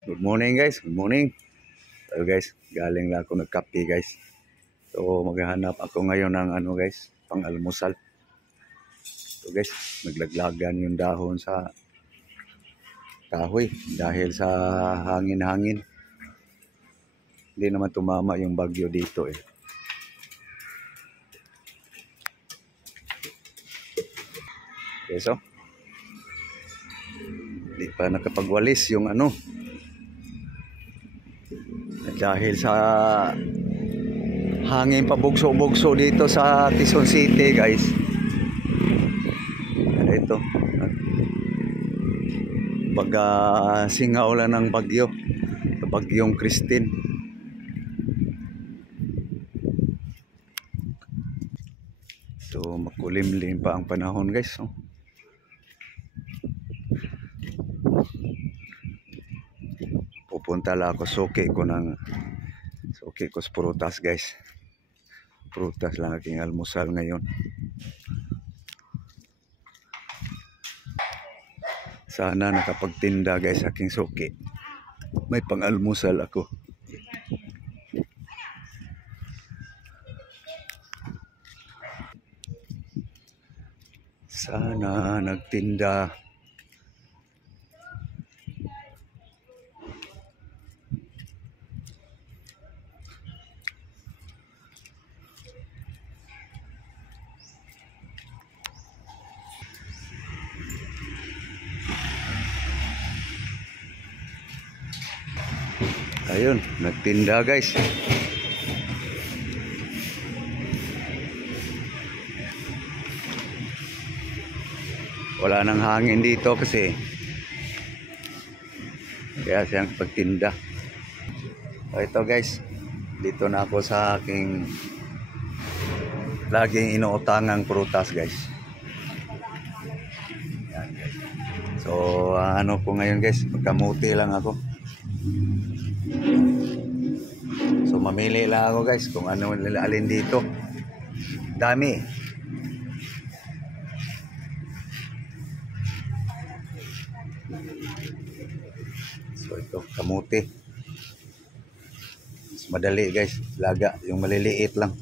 Good morning guys, good morning. So guys, galing lang ako nagkape guys. So maghahanap ako ngayon ng guys, pang-almusal. So guys, naglaglagan yung dahon sa kahoy dahil sa hangin-hangin. Hindi naman tumama yung bagyo dito eh. Okay, so hindi pa nakapagwalis yung dahil sa hangin pabugso-bugso dito sa Quezon City guys. Ito baga singaw lang ng bagyong Christine. So makulimlim pa ang panahon guys. So, pupunta lang ako, suki ko sa prutas guys. Prutas lang aking almusal ngayon. Sana nakapagtinda guys aking suki. May pang-almusal ako. Sana nagtinda. Ayun, nagtinda guys. Wala nang hangin dito kasi kaya siyang pagtinda. So ito guys, dito na ako sa aking laging inuutangang prutas guys. Yan, guys. So ano po ngayon guys, magkamuti lang ako. So mamili lang ako guys kung ano alin dito. Dami. So ito, kamuti. Mas madali guys, laga, yung maliliit lang.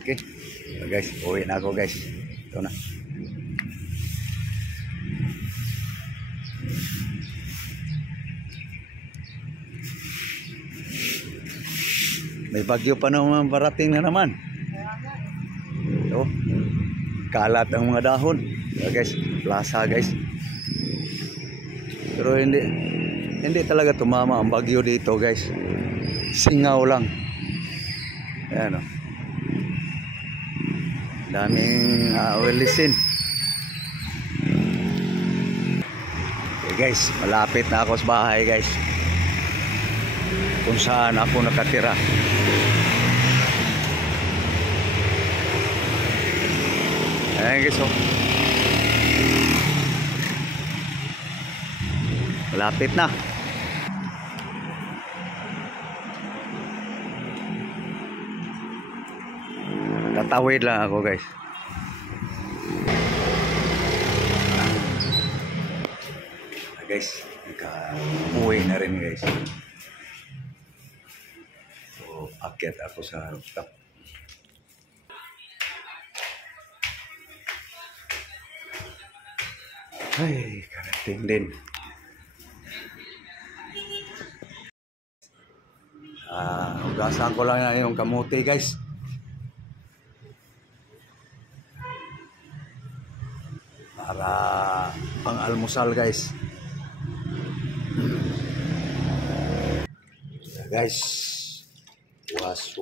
Okay. So guys, uwi na ako guys. Ito na. May bagyo pa naman parating na naman. So, kalat ang mga dahon. So guys, plaza guys. Pero hindi talaga tumama ang bagyo dito guys. Singaw lang. Ayan o. Daming wilisin. Okay guys, malapit na ako sa bahay guys. Kung saan ako nakatira. Ayan guys o. Malapit na. Tatawid lang ako guys. Guys, naka-uwi na rin guys. So, akyat ako sa rooftop. Ay, karating din. Hugasan ko lang na yung kamuti guys. Para pang-almusal guys. Guys, was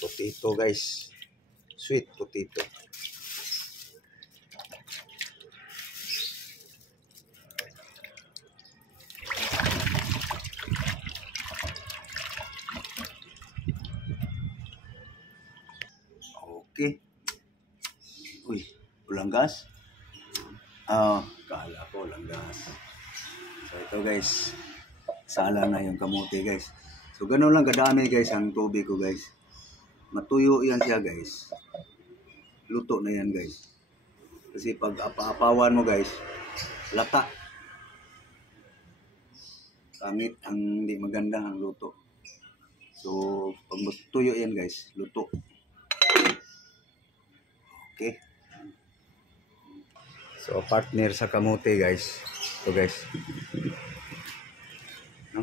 potato guys. Sweet potato. Okay. Uy, walang gas? Kala ko walang gas. So ito guys, sala na yung kamote guys. So ganoon lang kadami guys ang tubig ko guys. Matuyo yan siya guys. luto na yan guys. Kasi pag apa-apawan mo guys, lata. Pangit, ang hindi maganda ang luto. So, pag tuyo yan guys, luto. Okay. So, partner sa kamote guys. Ito guys. No?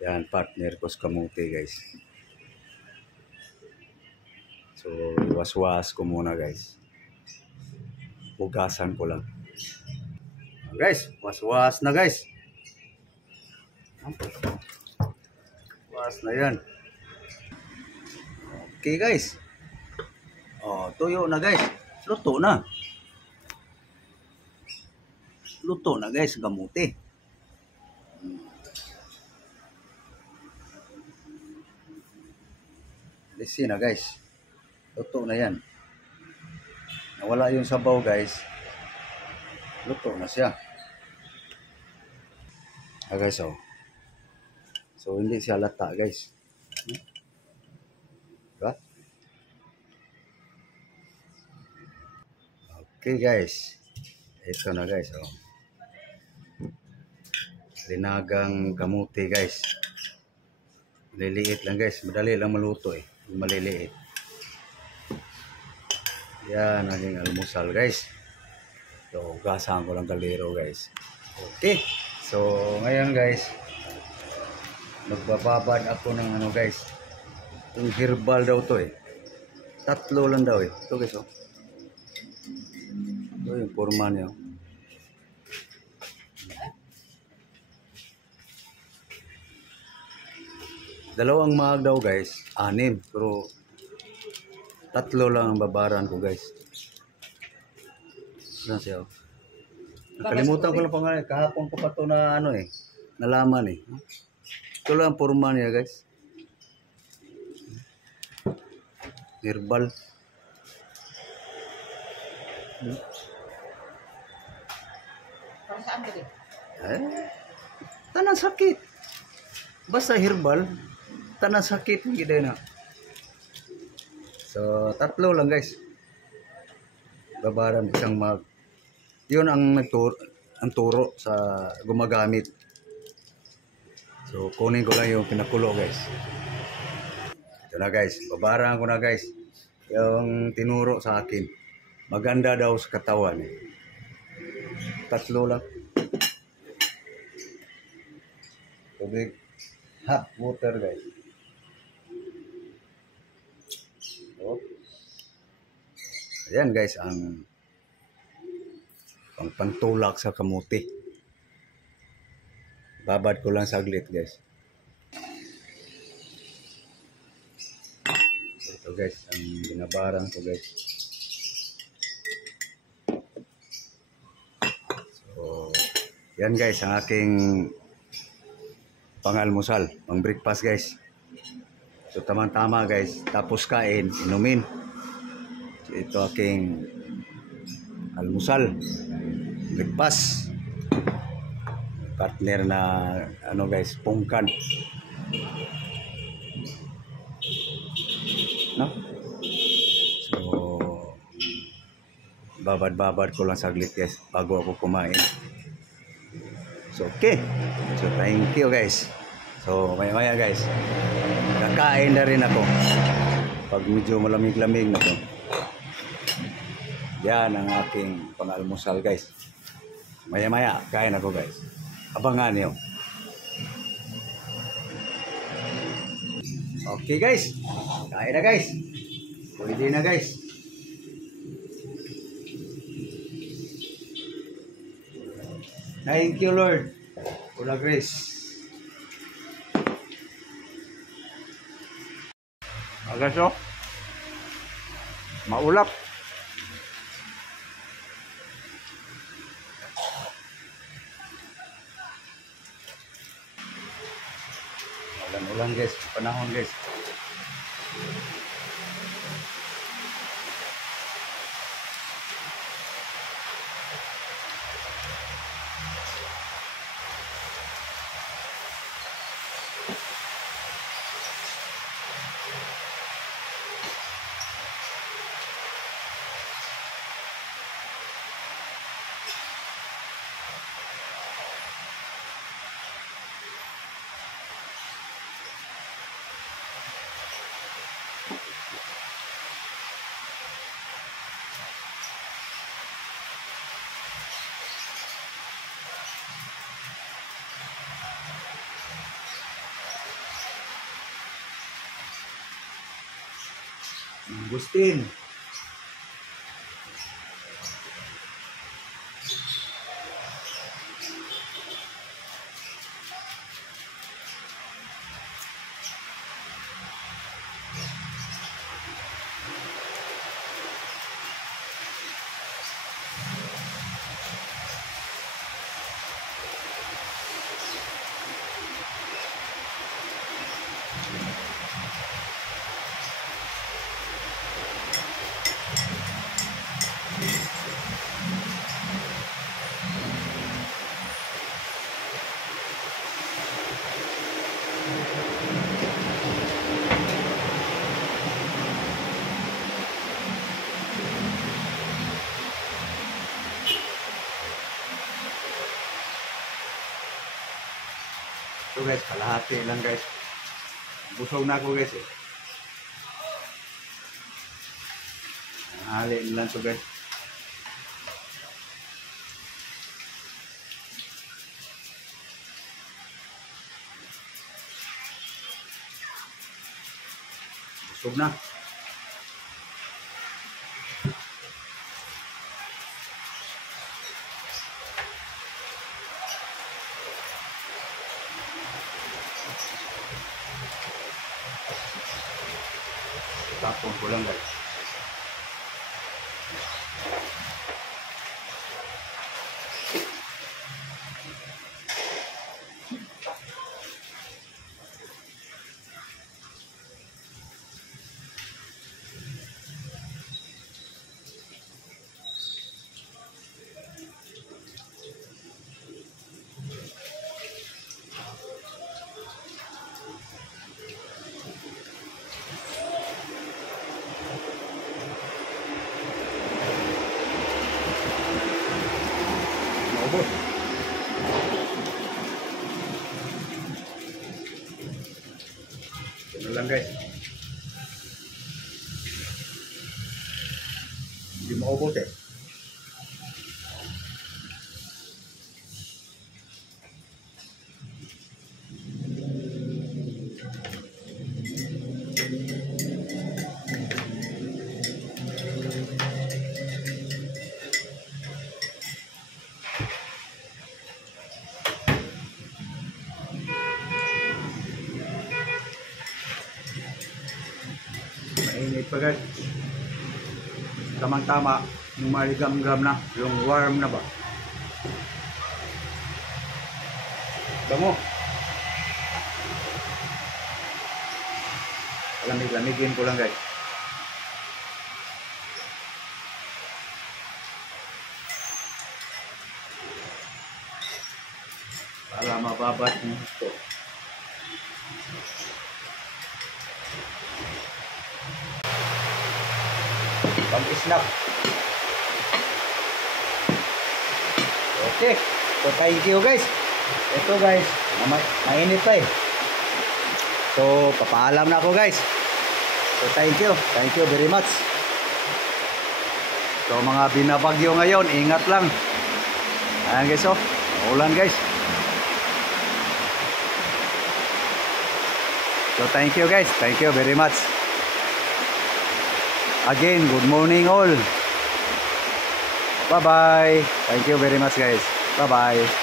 Yan, partner ko sa kamote guys. So, was-was ko muna guys. Hugasan ko lang. Guys, was-was na guys. Was na yan. Okay guys. Oh, tuyo na guys. Luto na. Luto na guys, kamote. Lisi na guys. Luto na yan. Nawala yung sabaw guys. Luto na siya. Guys, oh. So, hindi siya lata guys. Diba? Okay guys. Ito na guys, oh. Linagang kamote guys. Maliliit lang guys. Madali lang maluto eh. Maliliit. Yan, naging almusal guys. So, gasahan ko lang kaliro guys. Okay. So, ngayon guys, magbababad ako ng ano guys. Yung herbal daw to eh. 3 lang daw eh. Ito guys oh. Ito yung forma niya. Dalawang mahag daw guys. 6. Pero 3 lang ang babaran ko guys. Saan siya? Nakalimutan ko lang pangalan. Kahapon ko pa ito na ano eh. Nalaman eh. Ito lang ang forma niya guys. Herbal. Para saan ka din? Tanang sakit. Basta herbal. Tanang sakit. Hindi na. So, 3 lang guys. Babaran isang mag. Yun ang turo sa gumagamit. So, kunin ko lang yung pinakulo guys. Ito na guys. Babaran ko na guys. Yung tinuro sa akin. Maganda daw sa katawan. 3 lang. Tubig. Hot water guys. So, ayan guys ang pantulak sa kamote. Babad ko lang saglit guys. Ito guys ang binabaran ko guys. So yan guys ang aking pangalmusal, pang breakfast guys. So tama-tama guys, tapos kain, inumin. So, ito aking almusal, breakfast. Partner na ano guys, pungkan. No? So babad-babad ko lang saglit guys bago ako kumain. So okay. So thank you guys. So maya-maya guys, kakain na rin ako. Pag medyo malamig-lamig na to. Yan ang aking pangalmusal guys. Maya-maya, kain ako guys. Abangan niyo. Okay guys. Kain na guys. Pwede na guys. Thank you Lord for the grace. Agas o. Maulap. Ulan-ulan guys, panahon guys. Agustin. So guys, kalahati lang guys. Busog na ako guys eh. Hali lang to guys. Busog na. Tapon ko lang guys. Maubos. Ito lang guys. Hindi maubos eh. Mainit pa guys. Tamang-tama yung maligam-gam na, yung warm na ba. Bango. Lamig-lamigin ko lang guys. Para mababat yung gusto. Pag-snap. Okay. So thank you guys. Ito guys, mainit pa eh. So papaalam na ako guys. So thank you. Thank you very much. So mga binabagyo ngayon, ingat lang. Ayan guys oh. Maulan guys. So thank you guys. Thank you very much. Again, good morning all. Bye-bye. Thank you very much guys. Bye-bye.